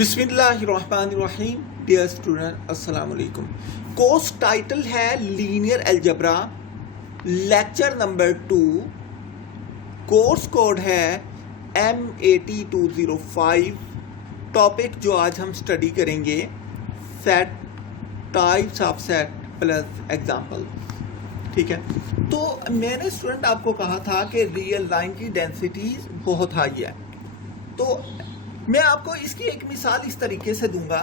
बिस्मिल्लाहिर्रहमानिर्रहीम। Dear student अस्सलाम वालेकुम। कोर्स टाइटल है linear algebra, lecture number 2। Course code है M80205। टॉपिक जो आज हम स्टडी करेंगे set, types of set plus example. ठीक है, तो मैंने स्टूडेंट आपको कहा था कि रियल लाइन की डेंसिटी बहुत हाई है। तो मैं आपको इसकी एक मिसाल इस तरीके से दूंगा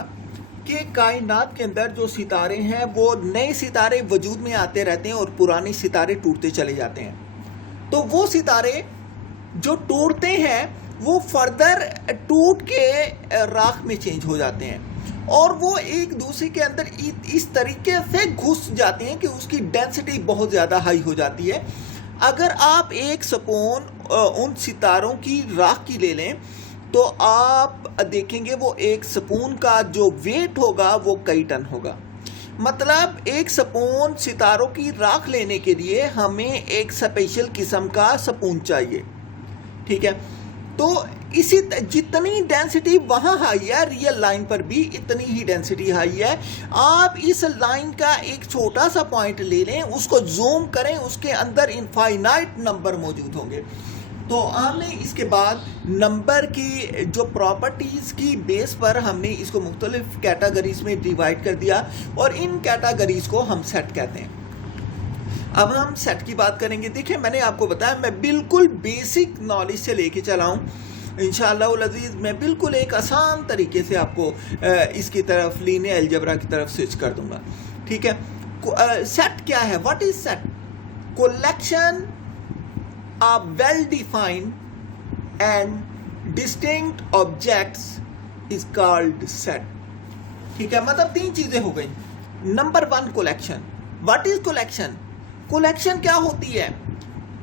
कि कायनात के अंदर जो सितारे हैं वो नए सितारे वजूद में आते रहते हैं और पुराने सितारे टूटते चले जाते हैं। तो वो सितारे जो टूटते हैं वो फर्दर टूट के राख में चेंज हो जाते हैं और वो एक दूसरे के अंदर इस तरीके से घुस जाते हैं कि उसकी डेंसिटी बहुत ज़्यादा हाई हो जाती है। अगर आप एक स्पून उन सितारों की राख की ले लें तो आप देखेंगे वो एक स्पून का जो वेट होगा वो कई टन होगा। मतलब एक स्पून सितारों की राख लेने के लिए हमें एक स्पेशल किस्म का स्पून चाहिए। ठीक है, तो इसी जितनी डेंसिटी वहाँ हाई है रियल लाइन पर भी इतनी ही डेंसिटी हाई है। आप इस लाइन का एक छोटा सा पॉइंट ले लें, उसको जूम करें, उसके अंदर इनफाइनाइट नंबर मौजूद होंगे। तो हमने इसके बाद नंबर की जो प्रॉपर्टीज़ की बेस पर हमने इसको मुख्तलिफ कैटेगरीज में डिवाइड कर दिया और इन कैटेगरीज को हम सेट कहते हैं। अब हम सेट की बात करेंगे। देखिए, मैंने आपको बताया मैं बिल्कुल बेसिक नॉलेज से लेके चला हूँ। इंशाअल्लाह उल अज़ीज़ मैं बिल्कुल एक आसान तरीके से आपको इसकी तरफ लीनियर अलजेब्रा की तरफ स्विच कर दूंगा। ठीक है, सेट क्या है? What is set? Collection of well-defined and distinct objects is called set। ठीक है, मतलब तीन चीजें हो गई। Number 1 collection. What is collection? Collection क्या होती है?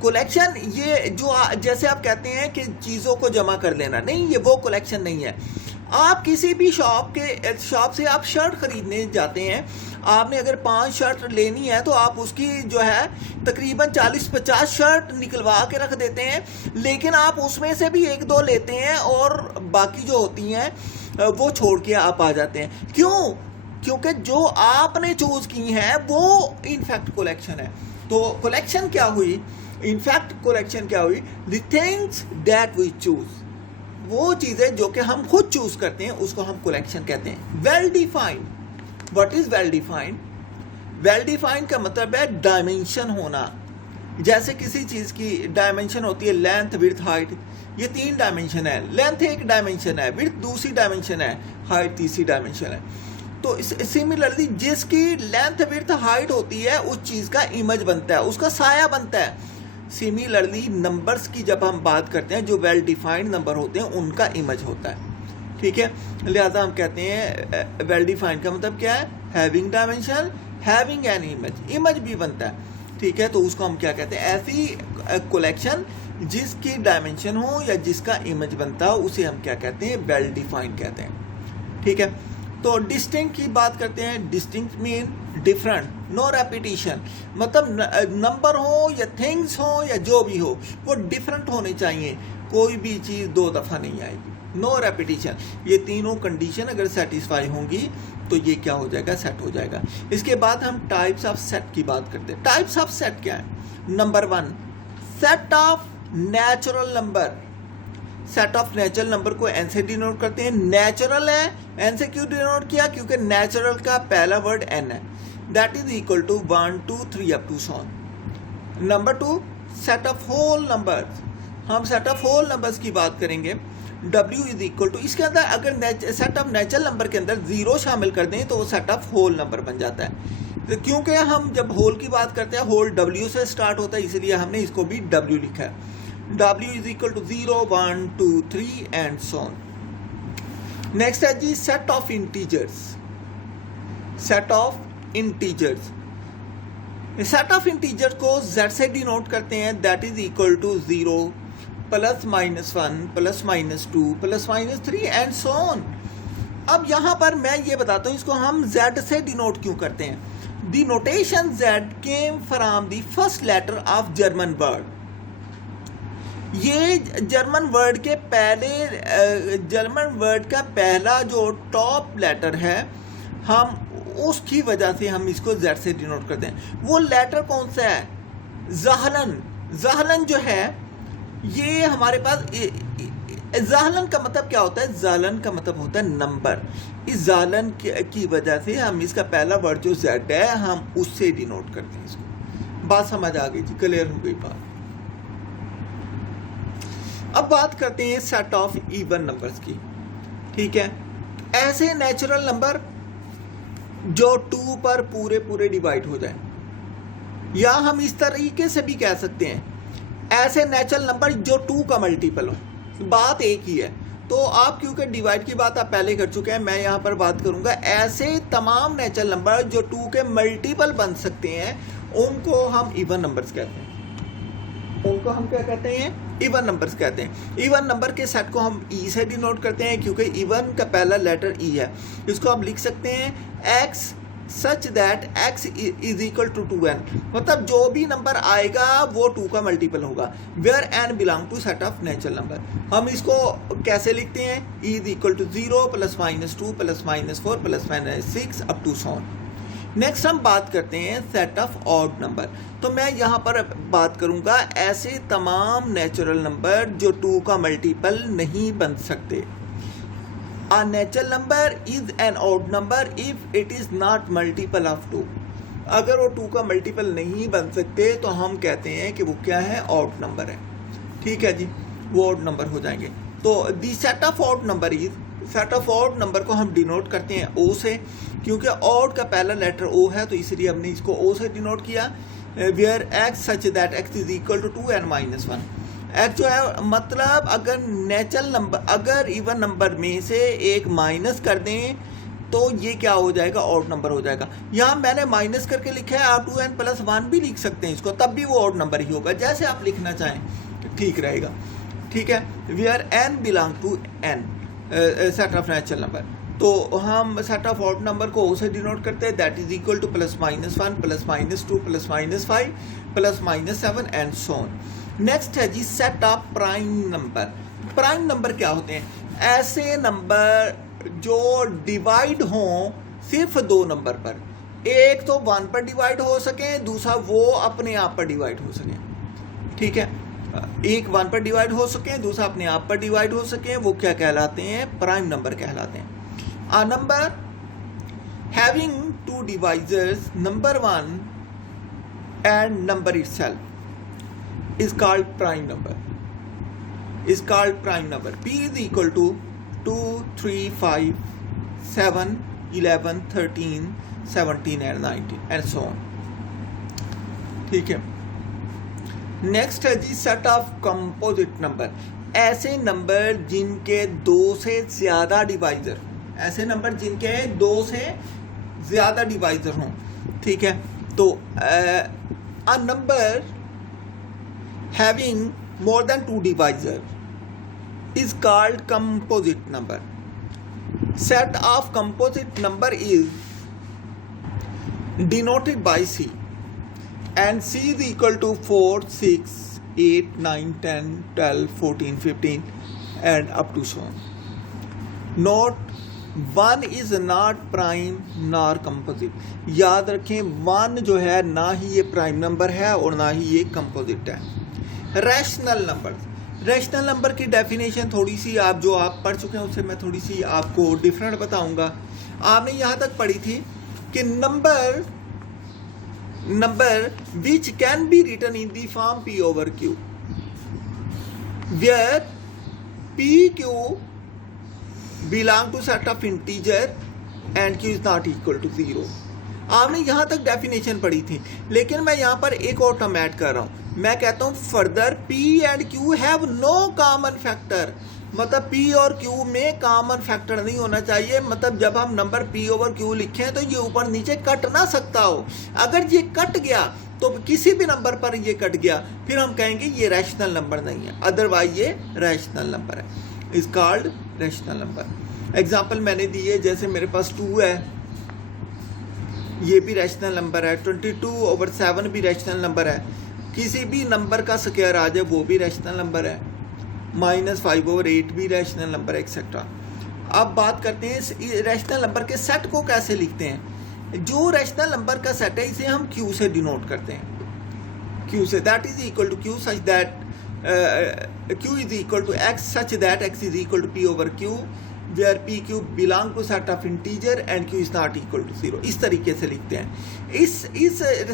कलेक्शन ये जो जैसे आप कहते हैं कि चीजों को जमा कर लेना, नहीं, ये वो कलेक्शन नहीं है। आप किसी भी शॉप से आप शर्ट खरीदने जाते हैं, आपने अगर 5 शर्ट लेनी है तो आप उसकी जो है तकरीबन 40-50 शर्ट निकलवा के रख देते हैं, लेकिन आप उसमें से भी 1-2 लेते हैं और बाकी जो होती हैं वो छोड़ के आप आ जाते हैं। क्यों? क्योंकि जो आपने चूज की हैं वो इनफैक्ट कलेक्शन है। तो कलेक्शन क्या हुई? इनफैक्ट कलेक्शन क्या हुई? The things that we choose, वो चीजें जो कि हम खुद चूज करते हैं उसको हम कलेक्शन कहते हैं। Well defined. What is well defined? Well defined का मतलब है डायमेंशन होना। जैसे किसी चीज की डायमेंशन होती है लेंथ, विड्थ, हाइट। ये 3 डायमेंशन है। लेंथ एक डायमेंशन है, विड्थ दूसरी डायमेंशन है, हाइट तीसरी डायमेंशन है। तो सिमिलरली जिसकी लेंथ, विड्थ, हाइट होती है उस चीज का इमेज बनता है, उसका साया बनता है। सिमिलरली नंबर्स की जब हम बात करते हैं, जो वेल डिफाइंड नंबर होते हैं उनका इमेज होता है। ठीक है, लिहाजा हम कहते हैं वेल डिफाइंड का मतलब क्या है? Having dimension, having an image. Image भी बनता है। ठीक है, तो उसको हम क्या कहते हैं? ऐसी कलेक्शन जिसकी डायमेंशन हो या जिसका इमेज बनता हो उसे हम क्या कहते हैं? वेल डिफाइंड कहते हैं। ठीक है, तो डिस्टिंक्ट की बात करते हैं। Distinct mean different, no repetition. मतलब नंबर हो या थिंग्स हो या जो भी हो वो डिफरेंट होने चाहिए। कोई भी चीज़ 2 दफ़ा नहीं आएगी, नो रेपिटिशन। ये तीनों कंडीशन अगर सेटिस्फाई होंगी तो ये क्या हो जाएगा? सेट हो जाएगा। इसके बाद हम टाइप्स ऑफ सेट की बात करते हैं। टाइप्स ऑफ सेट क्या है? Number 1 set of natural number. Set of natural number को एन से डिनोट करते हैं। नेचुरल है, एन से क्यों डिनोट किया? क्योंकि नेचुरल का पहला वर्ड एन है। That is equal to 1, 2, 3 up to so on. Number 2 set of whole numbers. हम सेट ऑफ होल नंबर्स की बात करेंगे। W इज इक्वल टू, इसके अंदर अगर सेट ऑफ नेचुरल नंबर के अंदर 0 शामिल कर दें तो वो सेट ऑफ होल नंबर बन जाता है। तो क्योंकि हम जब होल की बात करते हैं होल W से स्टार्ट होता है, इसलिए हमने इसको भी W लिखा है। W is equal to 0, 1, 2, 3 and so on. Next है जी set of integers. Set of integers. Set of integer को Z से डिनोट करते हैं। That is equal to 0 plus -1 plus -2 plus -3 and so on. अब यहां पर मैं ये बताता हूं इसको हम Z से डिनोट क्यों करते हैं। The notation Z came from the first letter of German word. ये जर्मन वर्ड के पहले जर्मन वर्ड का पहला जो टॉप लेटर है, हम उसकी वजह से हम इसको जेड से डिनोट करते हैं। वो लेटर कौन सा है? ज़हलन। ज़हलन जो है ये हमारे पास, ज़हलन का मतलब क्या होता है? ज़हलन का मतलब होता है नंबर। इस ज़हलन की वजह से हम इसका पहला वर्ड जो जेड है हम उससे डिनोट करते हैं इसको। बात समझ आ गई जी, क्लियर हो गई बात। अब बात करते हैं सेट ऑफ इवन नंबर्स की। ठीक है, ऐसे नेचुरल नंबर जो 2 पर पूरे पूरे डिवाइड हो जाए, या हम इस तरीके से भी कह सकते हैं ऐसे नेचुरल नंबर जो 2 का मल्टीपल हो। बात एक ही है। तो आप क्योंकि डिवाइड की बात आप पहले कर चुके हैं, मैं यहाँ पर बात करूँगा ऐसे तमाम नेचुरल नंबर जो 2 के मल्टीपल बन सकते हैं, उनको हम इवन नंबर्स कहते हैं। उनको हम क्या कहते हैं? इवन नंबर्स कहते हैं। इवन नंबर के सेट को हम ई से डिनोट करते हैं, क्योंकि इवन का पहला लेटर ई है। इसको हम लिख सकते हैं x such that x is equal to 2n, मतलब जो भी नंबर आएगा वो 2 का मल्टीपल होगा, where n belong to set of natural number. हम इसको कैसे लिखते हैं? e is equal to 0 plus minus 2 plus minus 4 plus minus 6 up to so on. Next हम बात करते हैं सेट ऑफ ऑड नंबर। तो मैं यहाँ पर बात करूँगा ऐसे तमाम नेचुरल नंबर जो 2 का मल्टीपल नहीं बन सकते। A natural number is an odd number if it is not multiple of 2। अगर वो 2 का मल्टीपल नहीं बन सकते तो हम कहते हैं कि वो क्या है? ऑड नंबर है। ठीक है जी, वो ऑड नंबर हो जाएंगे। तो the set of odd number is, set of odd number को हम डिनोट करते हैं ओ से, क्योंकि ऑड का पहला लेटर ओ है तो इसलिए हमने इसको ओ से डिनोट किया। Where x such that x is equal to 2n minus 1। X जो है मतलब अगर नेचुरल नंबर, अगर इवन नंबर में से एक माइनस कर दें तो ये क्या हो जाएगा? ऑड नंबर हो जाएगा। यहाँ मैंने माइनस करके लिखा है, आप 2n प्लस 1 भी लिख सकते हैं इसको, तब भी वो ऑड नंबर ही होगा। जैसे आप लिखना चाहें ठीक रहेगा। ठीक है, where n belong to n set of natural number. तो हम सेट ऑफ ऑड नंबर को ओ से डिनोट करते हैं, that is equal to plus minus 1 plus minus 2 plus minus 5 plus minus 7 and so on. Next है जी set of prime number. Prime number क्या होते हैं? ऐसे नंबर जो डिवाइड हों सिर्फ 2 नंबर पर, एक तो 1 पर डिवाइड हो सके, दूसरा वो अपने आप पर डिवाइड हो सके। ठीक है, एक 1 पर डिवाइड हो सके, दूसरा अपने आप पर डिवाइड हो सके, वो क्या कहलाते हैं? प्राइम नंबर कहलाते हैं। A number having 2 divisors, number 1 and number itself is called prime number. Is called prime number. P is equal to 2, 3, 5, 7, 11, 13, 17 and 19 and so on. ठीक है। नेक्स्ट है जी सेट ऑफ कंपोजिट नंबर। ऐसे number जिनके 2 से ज़्यादा डिवाइजर, ऐसे number जिनके 2 से ज़्यादा डिवाइजर हों। ठीक है, तो a number having more than 2 divisor is called composite number. Set of composite number is denoted by C and C is equal to 4, 6, 8, 9, 10, 12, 14, 15 and up to so on. Note 1 is not prime nor composite। याद रखें 1 जो है ना ही ये prime number है और ना ही ये कंपोजिट है। रैशनल नंबर, रैशनल नंबर की डेफिनेशन थोड़ी सी जो आप पढ़ चुके हैं उससे मैं थोड़ी सी आपको डिफरेंट बताऊंगा। आपने यहाँ तक पढ़ी थी कि number which can be written in the form P over Q, where PQ belong to set of integer and Q is not equal to 0। आपने यहाँ तक डेफिनेशन पढ़ी थी, लेकिन मैं यहाँ पर एक और टर्म ऐड कर रहा हूँ। मैं कहता हूँ further P and Q have no common factor, मतलब P और Q में कॉमन फैक्टर नहीं होना चाहिए। मतलब जब हम नंबर P ओवर Q लिखें तो ये ऊपर नीचे कट ना सकता हो। अगर ये कट गया तो किसी भी नंबर पर ये कट गया, फिर हम कहेंगे ये रैशनल नंबर नहीं है, अदरवाइज ये रैशनल नंबर है, is called rational number. Example मैंने दी है, जैसे मेरे पास 2 है, ये भी रैशनल नंबर है। 22/7 भी रैशनल नंबर है। किसी भी नंबर का स्क्वायर आ जाए वो भी रैशनल नंबर है, -5/8 भी रैशनल नंबर है, एक्सेट्रा। अब बात करते हैं रैशनल नंबर के सेट को कैसे लिखते हैं। जो रैशनल नंबर का सेट है इसे हम Q से डिनोट करते हैं, Q से, that is equal to Q such that Q is equal to X such that X is equal to P/Q where PQ belong to set of integer and Q is not equal to 0। इस तरीके से लिखते हैं। इस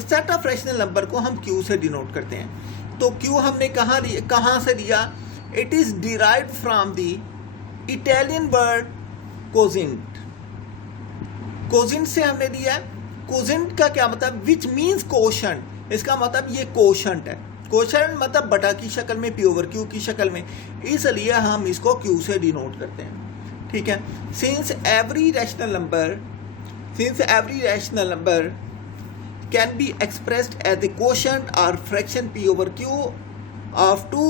set of rational number को हम Q से denote करते हैं। तो Q हमने कहाँ से लिया? It is derived from the Italian word cogent. Cogent से हमने लिया। कोजेंट का क्या मतलब? Which means quotient. इसका मतलब ये कोशंट है। कोशंट मतलब बटा की शक्ल में, P/Q की शक्ल में, इसलिए हम इसको Q से डिनोट करते हैं। ठीक है। Since every rational number can be expressed as a quotient और fraction P/Q of two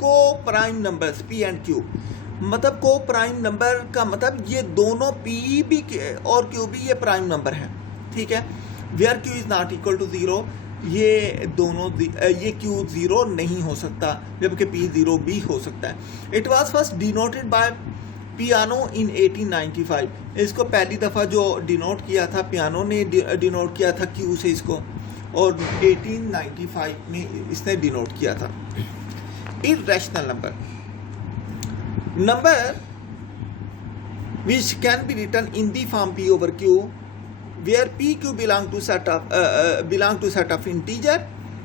coprime numbers P and Q। मतलब को प्राइम नंबर का मतलब ये दोनों P भी और Q भी ये प्राइम नंबर है। ठीक है। Where Q is not equal to 0, ये दोनों ये Q 0 नहीं हो सकता, जबकि P 0 भी हो सकता है। It was first denoted by Peano in 1895। इसको पहली दफ़ा जो डिनोट किया था पियानो ने डिनोट किया था Q से इसको, और 1895 में इसने डिनोट किया था। Irrational number which can be written in the form P/Q where PQ belong to set of integer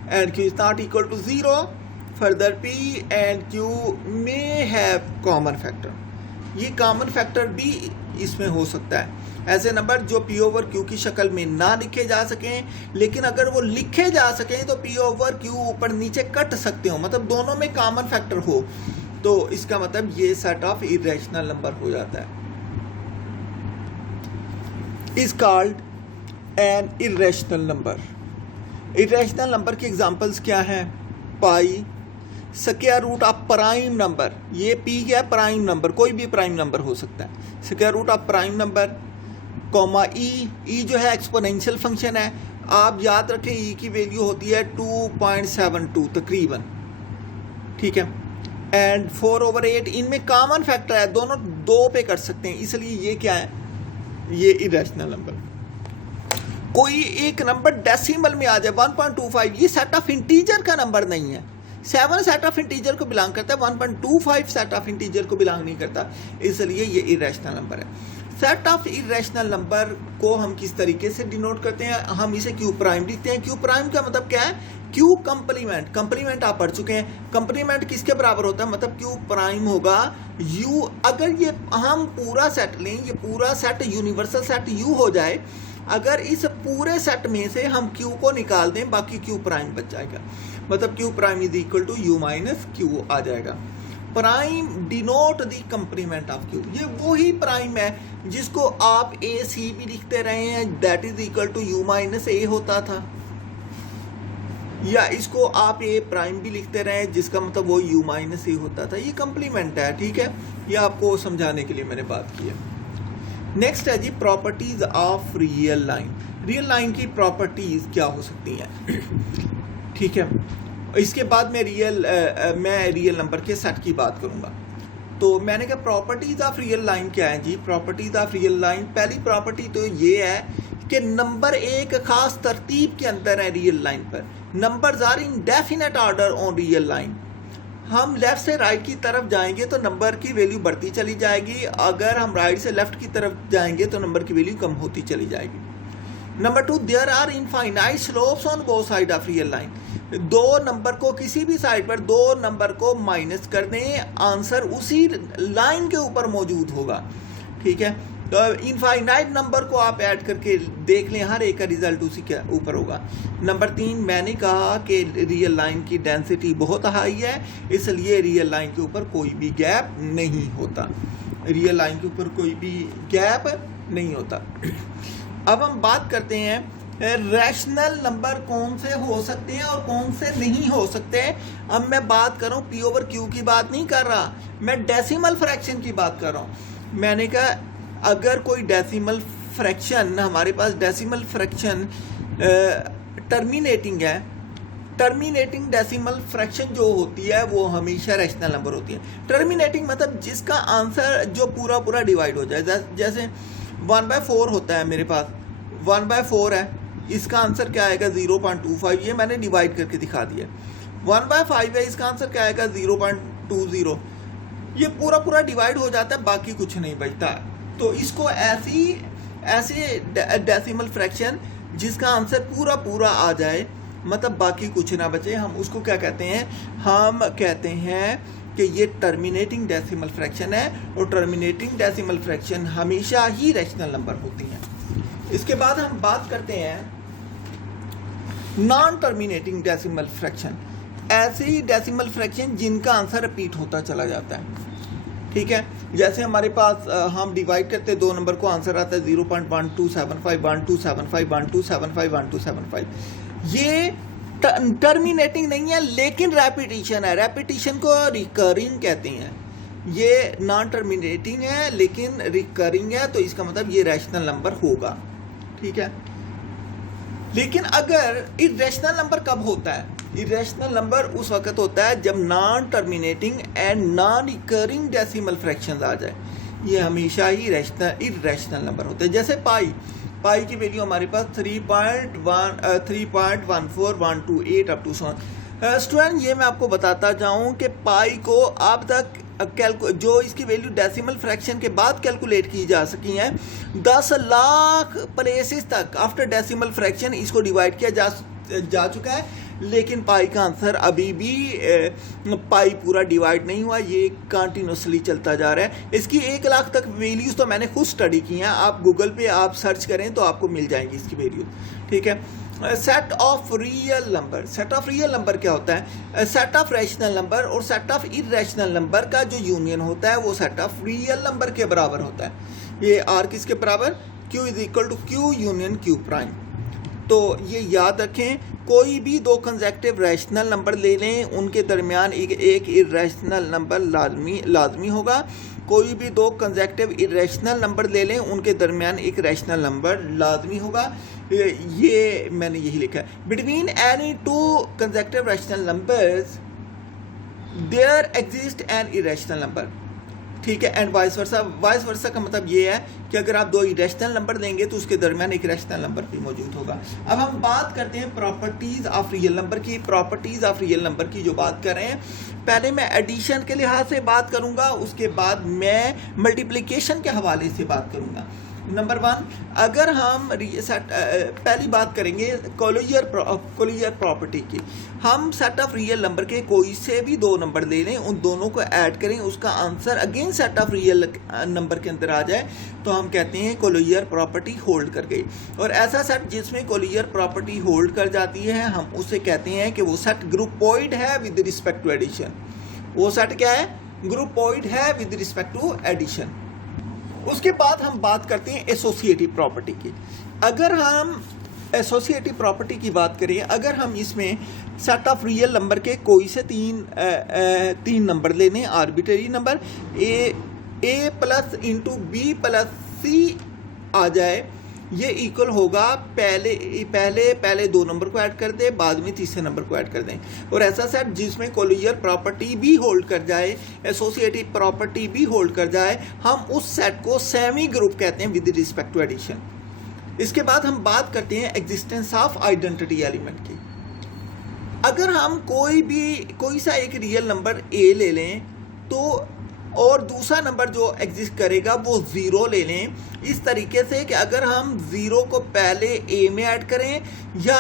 and Q is not equal to 0. Further, P and Q may have common factor। ये common factor भी इसमें हो सकता है। ऐसे number जो P/Q की शक्ल में ना लिखे जा सकें, लेकिन अगर वो लिखे जा सकें तो P/Q ऊपर नीचे कट सकते हो, मतलब दोनों में कॉमन फैक्टर हो, तो इसका मतलब ये सेट ऑफ इरेशनल नंबर हो जाता है। Is called an irrational number. Irrational number के एग्जांपल्स क्या हैं? Pi, square root of prime number, ये P क्या है? प्राइम नंबर, कोई भी प्राइम नंबर हो सकता है। Square root of prime number, comma E जो है एक्सपोनेंशियल फंक्शन है। आप याद रखें E की वैल्यू होती है 2.72 तकरीबन। ठीक है। एंड 4/8 इनमें कॉमन फैक्टर है, दोनों 2 पे कर सकते हैं, इसलिए ये क्या है? ये इरेशनल नंबर। कोई एक नंबर डेसिमल में आ जाए 1.25, ये सेट ऑफ इंटीजर का नंबर नहीं है। 7 सेट ऑफ इंटीजर को बिलोंग करता है, 1.25 सेट ऑफ इंटीजर को बिलोंग नहीं करता, इसलिए ये इरेशनल नंबर है। सेट ऑफ इरेशनल नंबर को हम किस तरीके से डिनोट करते हैं? हम इसे Q प्राइम लिखते हैं। Q प्राइम का मतलब क्या है? Q complement. कंप्लीमेंट आप पढ़ चुके हैं। कंप्लीमेंट किसके बराबर होता है? मतलब Q प्राइम होगा U। अगर ये हम पूरा सेट लें, ये पूरा सेट यूनिवर्सल सेट U हो जाए, अगर इस पूरे सेट में से हम Q को निकाल दें, बाकी Q प्राइम बच जाएगा। मतलब Q prime is equal to U minus Q आ जाएगा। Prime denote the complement of Q। ये वही प्राइम है जिसको आप AC भी लिखते रहे हैं, that is equal to U minus A होता था, या इसको आप A प्राइम भी लिखते रहे हैं जिसका मतलब वो U माइनस A होता था। ये कंप्लीमेंट है। ठीक है। ये आपको समझाने के लिए मैंने बात की है। नेक्स्ट है जी properties of real line. Real line की प्रॉपर्टीज क्या हो सकती हैं? ठीक है। इसके बाद मैं रियल नंबर के सेट की बात करूंगा। तो मैंने कहा प्रॉपर्टीज ऑफ रियल लाइन क्या है जी? प्रॉपर्टीज ऑफ रियल लाइन, पहली प्रॉपर्टी तो ये है कि नंबर एक खास तरतीब के अंदर है रियल लाइन पर। Numbers are in definite order on real line. हम लेफ्ट से राइट की तरफ जाएंगे तो नंबर की वैल्यू बढ़ती चली जाएगी, अगर हम राइट से लेफ्ट की तरफ जाएंगे तो नंबर की वैल्यू कम होती चली जाएगी। Number 2, there are infinite slopes on both side of real line. दो नंबर को किसी भी साइड पर दो नंबर को माइनस कर दें, आंसर उसी लाइन के ऊपर मौजूद होगा। ठीक है। तो इनफाइनाइट नंबर को आप ऐड करके देख लें, हर एक का रिजल्ट उसी के ऊपर होगा। नंबर 3, मैंने कहा कि रियल लाइन की डेंसिटी बहुत हाई है, इसलिए रियल लाइन के ऊपर कोई भी गैप नहीं होता। रियल लाइन के ऊपर कोई भी गैप नहीं होता। अब हम बात करते हैं रैशनल नंबर कौन से हो सकते हैं और कौन से नहीं हो सकते। अब मैं बात कर रहा हूँ P/Q की बात नहीं कर रहा, मैं डेसिमल फ्रैक्शन की बात कर रहा हूँ। मैंने कहा अगर कोई डेसिमल फ्रैक्शन, हमारे पास डेसिमल फ्रैक्शन टर्मिनेटिंग है टर्मिनेटिंग डेसिमल फ्रैक्शन जो होती है वो हमेशा रैशनल नंबर होती है। टर्मिनेटिंग मतलब जिसका आंसर जो पूरा पूरा डिवाइड हो जाए, जैसे 1/4 होता है मेरे पास, 1/4 है, इसका आंसर क्या आएगा 0.25, ये मैंने डिवाइड करके दिखा दिया। 1/5 है, इसका आंसर क्या आएगा 0.20, ये पूरा पूरा डिवाइड हो जाता है, बाकी कुछ नहीं बचता। तो इसको ऐसे डेसिमल फ्रैक्शन जिसका आंसर पूरा पूरा आ जाए, मतलब बाकी कुछ ना बचे, हम उसको क्या कहते हैं, हम कहते हैं कि ये टर्मिनेटिंग डेसिमल फ्रैक्शन है, और टर्मिनेटिंग डेसिमल फ्रैक्शन हमेशा ही रैशनल नंबर होती हैं। इसके बाद हम बात करते हैं नॉन टर्मिनेटिंग डेसिमल फ्रैक्शन, ऐसे ही डेसिमल फ्रैक्शन जिनका आंसर रिपीट होता चला जाता है। ठीक है, जैसे हमारे पास हम डिवाइड करते हैं 2 नंबर को, आंसर आता है 0.1275, 1275, 1275, 1275। ये टर्मिनेटिंग नहीं है लेकिन रेपिटेशन है, रेपिटेशन को रिकरिंग कहते हैं। ये नॉन टर्मिनेटिंग है लेकिन रिकरिंग है, तो इसका मतलब ये रैशनल नंबर होगा। ठीक है, लेकिन अगर इरेशनल नंबर कब होता है? इरेशनल नंबर उस वक्त होता है जब non terminating and non recurring decimal fractions आ जाए, ये हमेशा ही इरेशनल नंबर होते हैं। जैसे पाई की वैल्यू हमारे पास 3.1412 अप टू स्टूडेंट, ये मैं आपको बताता जाऊं कि पाई को अब तक जो इसकी वैल्यू डेसिमल फ्रैक्शन के बाद कैलकुलेट की जा सकी हैं, 10 लाख प्लेसेस तक आफ्टर डेसिमल फ्रैक्शन इसको डिवाइड किया जा चुका है, लेकिन पाई का आंसर अभी भी पाई पूरा डिवाइड नहीं हुआ, ये कंटिन्यूसली चलता जा रहा है। इसकी 1 लाख तक वैल्यूज़ तो मैंने खुद स्टडी की हैं, आप गूगल पे आप सर्च करें तो आपको मिल जाएंगी इसकी वैल्यू। ठीक है, set of real number, set of real number क्या होता है? सेट ऑफ रैशनल नंबर और सेट ऑफ इरेशनल नंबर का जो यूनियन होता है वो सेट ऑफ रियल नंबर के बराबर होता है। ये आर किसके बराबर? Q is equal to Q union Q prime. तो ये याद रखें, कोई भी 2 कंसेक्टिव रैशनल नंबर ले लें, उनके दरमियान एक इरेशनल नंबर लाजमी होगा। कोई भी 2 कंसेक्टिव इरेशनल नंबर ले लें, उनके दरमियान एक रैशनल नंबर लाजमी होगा। ये मैंने यही लिखा है, between any 2 consecutive rational numbers there exist an irrational number. ठीक है, एंड वाइस वर्सा का मतलब ये है कि अगर आप 2 इरेशनल नंबर लेंगे तो उसके दरमियान एक रैशनल नंबर भी मौजूद होगा। अब हम बात करते हैं प्रॉपर्टीज़ ऑफ रियल नंबर की। प्रॉपर्टीज़ ऑफ रियल नंबर की जो बात कर रहे हैं, पहले मैं एडिशन के लिहाज से बात करूंगा, उसके बाद मैं मल्टीप्लिकेशन के हवाले से बात करूंगा। नंबर 1, अगर हम पहली बात करेंगे कोलियर प्रॉपर्टी की, हम सेट ऑफ रियल नंबर के कोई से भी 2 नंबर ले लें, उन दोनों को ऐड करें, उसका answer again set of real number के अंदर आ जाए, तो हम कहते हैं कोलियर प्रॉपर्टी होल्ड कर गई। और ऐसा सेट जिसमें कोलियर प्रॉपर्टी होल्ड कर जाती है, हम उसे कहते हैं कि वो सेट ग्रुपोइड है विद रिस्पेक्ट टू एडिशन। वो सेट क्या है? ग्रुपोइड है विद रिस्पेक्ट टू एडिशन। उसके बाद हम बात करते हैं एसोसिएटिव प्रॉपर्टी की। अगर हम एसोसिएटिव प्रॉपर्टी की बात करें, अगर हम इसमें सेट ऑफ रियल नंबर के कोई से 3 नंबर लेने, arbitrary number A plus into B plus C आ जाए, ये इक्वल होगा पहले 2 नंबर को ऐड कर दें, बाद में तीसरे नंबर को ऐड कर दें। और ऐसा सेट जिसमें कोलियर प्रॉपर्टी भी होल्ड कर जाए, एसोसिएटिव प्रॉपर्टी भी होल्ड कर जाए, हम उस सेट को सेमी ग्रुप कहते हैं विद रिस्पेक्ट टू एडिशन। इसके बाद हम बात करते हैं एग्जिस्टेंस ऑफ आइडेंटिटी एलिमेंट की। अगर हम कोई सा एक रियल नंबर ए ले लें, तो और दूसरा नंबर जो एग्जिस्ट करेगा वो 0 ले लें, इस तरीके से कि अगर हम 0 को पहले ए में ऐड करें या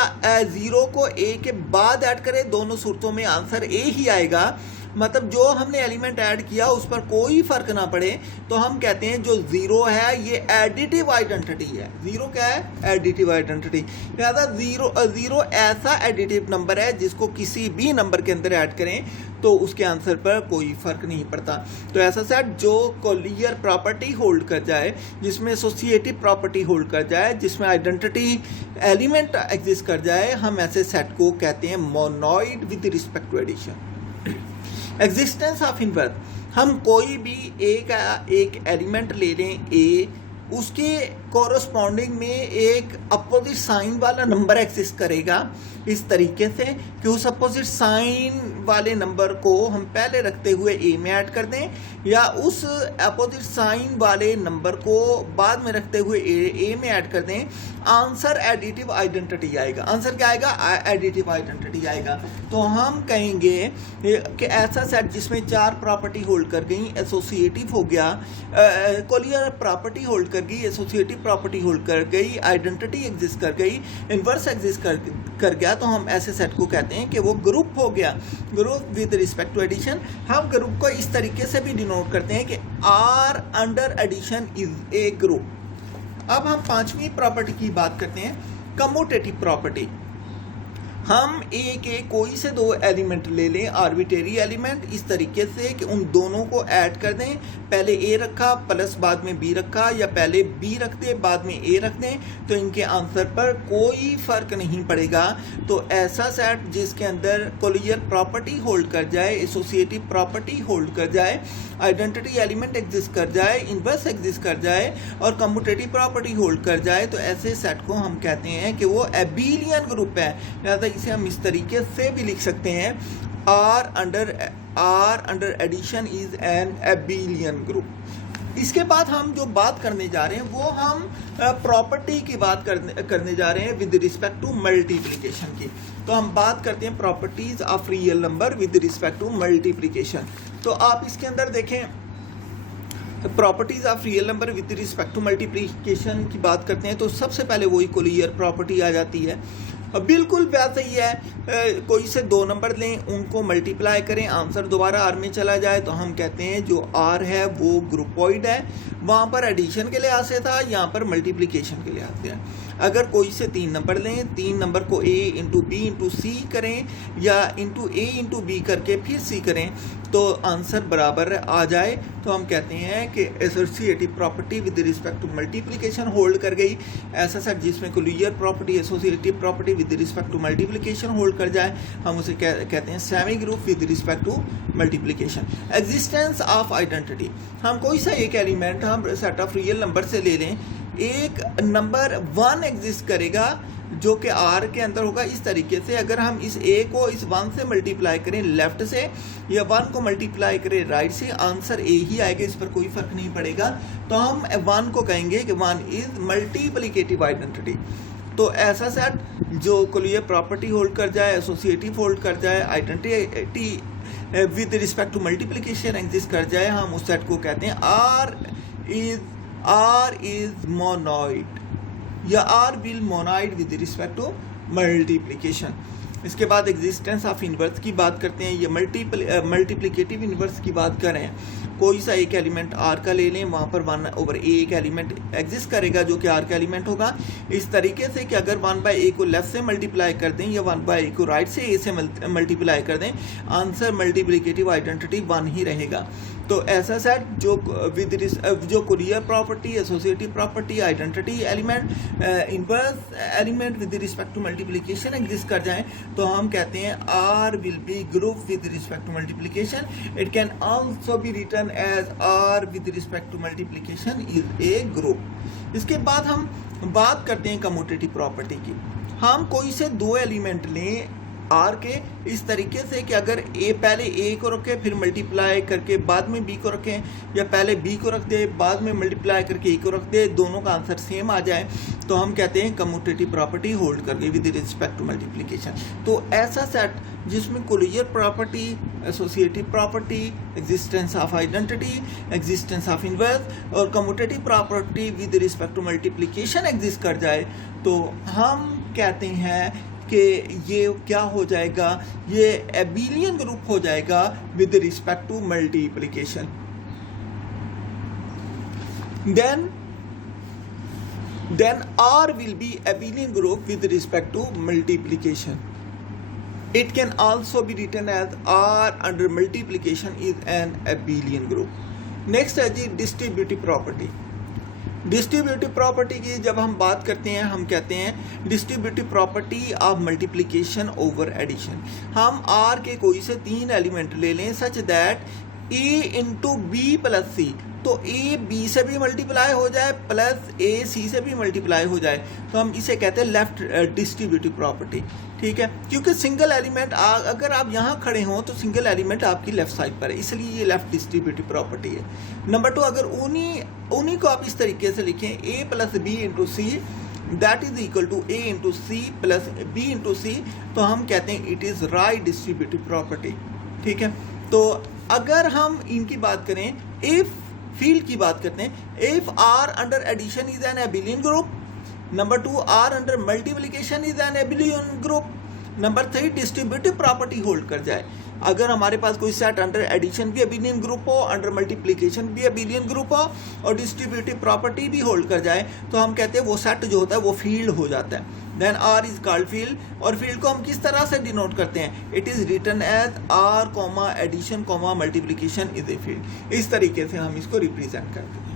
0 को ए के बाद ऐड करें, दोनों सूरतों में आंसर ए ही आएगा। मतलब जो हमने एलिमेंट ऐड किया उस पर कोई फर्क ना पड़े, तो हम कहते हैं जो 0 है ये एडिटिव आइडेंटिटी है। 0 क्या है? Additive identity. लिहाजा 0 ऐसा एडिटिव नंबर है जिसको किसी भी नंबर के अंदर ऐड करें तो उसके आंसर पर कोई फर्क नहीं पड़ता। तो ऐसा सेट जो कोलियर प्रॉपर्टी होल्ड कर जाए, जिसमें एसोसिएटिव प्रॉपर्टी होल्ड कर जाए, जिसमें आइडेंटिटी एलिमेंट एग्जिस्ट कर जाए, हम ऐसे सेट को कहते हैं monoid with respect to addition. Existence of inverse, हम कोई भी एक एलिमेंट ले लें ए, उसके कोरस्पॉन्डिंग में एक अपोजिट साइन वाला नंबर एग्जिस्ट करेगा इस तरीके से कि उस अपोजिट साइन वाले नंबर को हम पहले रखते हुए ए में ऐड कर दें, या उस अपोजिट साइन वाले नंबर को बाद में रखते हुए ए में ऐड कर दें, आंसर एडिटिव आइडेंटिटी आएगा। आंसर क्या आएगा? एडिटिव आइडेंटिटी आएगा। तो हम कहेंगे कि ऐसा सेट जिसमें 4 प्रॉपर्टी होल्ड कर गई, एसोसिएटिव हो गया, कोलियर प्रॉपर्टी होल्ड कर गई, एसोसिएटिव प्रॉपर्टी होल्ड कर गई, आइडेंटिटी एग्जिस्ट कर गई, इन्वर्स एग्जिस्ट कर गया, तो हम ऐसे सेट को कहते हैं कि वो ग्रुप हो गया। Group with respect to addition. हम ग्रुप को इस तरीके से भी डिनोट करते हैं कि R under addition is a group. अब हम 5वीं प्रॉपर्टी की बात करते हैं, कम्यूटेटिव प्रॉपर्टी। हम ए के कोई से 2 एलिमेंट ले लें, आर्बिट्रेरी एलिमेंट, इस तरीके से कि उन दोनों को ऐड कर दें। पहले ए रखा प्लस बाद में बी रखा, या पहले बी रख दें बाद में ए रख दें, तो इनके आंसर पर कोई फर्क नहीं पड़ेगा। तो ऐसा सेट जिसके अंदर कोलियर प्रॉपर्टी होल्ड कर जाए, एसोसिएटिव प्रॉपर्टी होल्ड कर जाए, आइडेंटिटी एलिमेंट एग्जिस्ट कर जाए, इन्वर्स एग्जिस्ट कर जाए और कम्यूटेटिव प्रॉपर्टी होल्ड कर जाए, तो ऐसे सेट को हम कहते हैं कि वो एबिलियन ग्रुप है। लिहाजा इसे हम इस तरीके से भी लिख सकते हैं, R under addition is an abelian group. इसके बाद हम जो बात करने जा रहे हैं वो हम प्रॉपर्टी की बात करने जा रहे हैं विद रिस्पेक्ट टू मल्टीप्लिकेशन की। तो हम बात करते हैं properties of real number with respect to multiplication. तो आप इसके अंदर देखें, properties of real number with respect to multiplication की बात करते हैं तो सबसे पहले वही कोलियर प्रॉपर्टी आ जाती है। बिल्कुल वैसे ही है, कोई से 2 नंबर लें, उनको मल्टीप्लाई करें, आंसर दोबारा आर में चला जाए, तो हम कहते हैं जो आर है वो ग्रुपॉइड है। वहाँ पर एडिशन के लिहाज से था, यहाँ पर मल्टीप्लिकेशन के लिहाज से है। अगर कोई से 3 नंबर लें, 3 नंबर को ए इंटू बी इंटू सी करें, या इंटू ए इंटू बी करके फिर सी करें, तो आंसर बराबर आ जाए, तो हम कहते हैं कि associative property with respect to multiplication hold कर गई। ऐसा सेट जिसमें closure property associative property with respect to multiplication hold कर जाए, हम उसे कहते हैं semi group with respect to multiplication. Existence of identity. हम कोई सा एक एलिमेंट हम सेट ऑफ रियल नंबर से ले लें, एक नंबर 1 एग्जिस्ट करेगा जो कि आर के अंदर होगा इस तरीके से। अगर हम इस ए को इस 1 से मल्टीप्लाई करें लेफ्ट से, या 1 को मल्टीप्लाई करें राइट से, आंसर ए ही आएगा, इस पर कोई फर्क नहीं पड़ेगा। तो हम 1 को कहेंगे कि 1 इज मल्टीप्लिकेटिव आइडेंटिटी। तो ऐसा सेट जो कोलियर प्रॉपर्टी होल्ड कर जाए, एसोसिएटिव होल्ड कर जाए, identity with respect to multiplication exist कर जाए, हम उस सेट को कहते हैं आर इज मोनोइड, या R will monoid with respect to multiplication. इसके बाद एग्जिस्टेंस ऑफ इन्वर्स की बात करते हैं, ये मल्टीप्लिकेटिव इन्वर्स की बात करें। कोई सा एक एलिमेंट आर का ले लें, वहाँ पर 1/a एक एलिमेंट एग्जिस्ट करेगा जो कि आर का एलिमेंट होगा, इस तरीके से कि अगर 1/a को लेफ्ट से मल्टीप्लाई कर दें, या 1/a को राइट से ए से मल्टीप्लाई कर दें, आंसर मल्टीप्लिकेटिव आइडेंटिटी 1 ही रहेगा। तो ऐसा सेट जो closure property, associative property, identity element, inverse element with respect to multiplication exist कर जाएं, तो हम कहते हैं R will be group with respect to multiplication. It can also be written as R with respect to multiplication is a group. इसके बाद हम बात करते हैं कम्यूटेटिव प्रॉपर्टी की। हम कोई से 2 एलिमेंट लें आर के इस तरीके से कि अगर ए पहले ए को रखें फिर मल्टीप्लाई करके बाद में बी को रखें, या पहले बी को रख दे बाद में मल्टीप्लाई करके ए को रख दे, दोनों का आंसर सेम आ जाए, तो हम कहते हैं कम्यूटेटिव प्रॉपर्टी होल्ड कर गई विद रिस्पेक्ट टू मल्टीप्लिकेशन। तो ऐसा सेट जिसमें closure property, associative property, existence of identity, existence of inverse और commutative property with respect to multiplication exist कर जाए, तो हम कहते हैं कि ये क्या हो जाएगा, ये एबिलियन ग्रुप हो जाएगा with respect to multiplication. then R will be abelian group with respect to multiplication. It can also be written as R under multiplication is an abelian group. Next है जी distributive property. डिस्ट्रीब्यूटिव प्रॉपर्टी की जब हम बात करते हैं, हम कहते हैं distributive property of multiplication over addition. हम आर के कोई से 3 एलिमेंट ले लें such that A into B plus C, तो ए बी से भी मल्टीप्लाई हो जाए प्लस ए सी से भी मल्टीप्लाई हो जाए, तो हम इसे कहते हैं लेफ्ट डिस्ट्रीब्यूटिव प्रॉपर्टी। ठीक है, क्योंकि सिंगल एलिमेंट अगर आप यहाँ खड़े हों तो सिंगल एलिमेंट आपकी लेफ्ट साइड पर है, इसलिए ये लेफ्ट डिस्ट्रीब्यूटिव प्रॉपर्टी है। नंबर 2, अगर उन्हीं को आप इस तरीके से लिखें A plus B into C that is equal to A into C plus B into C, तो हम कहते हैं it is right distributive property. ठीक है, तो अगर हम इनकी बात करें, इफ फील्ड की बात करते हैं, if R under addition is an abelian group, number 2 R under multiplication is an abelian group, number 3 distributive property hold कर जाए। अगर हमारे पास कोई सेट अंडर एडिशन भी एबिलियन ग्रुप हो, अंडर मल्टीप्लिकेशन भी एबिलियन ग्रुप हो और डिस्ट्रीब्यूटिव प्रॉपर्टी भी होल्ड कर जाए, तो हम कहते हैं वो सेट जो होता है वो फील्ड हो जाता है। Then R is called field, और फील्ड को हम किस तरह से डिनोट करते हैं, it is written as R comma addition comma multiplication is a field. इस तरीके से हम इसको रिप्रेजेंट करते हैं।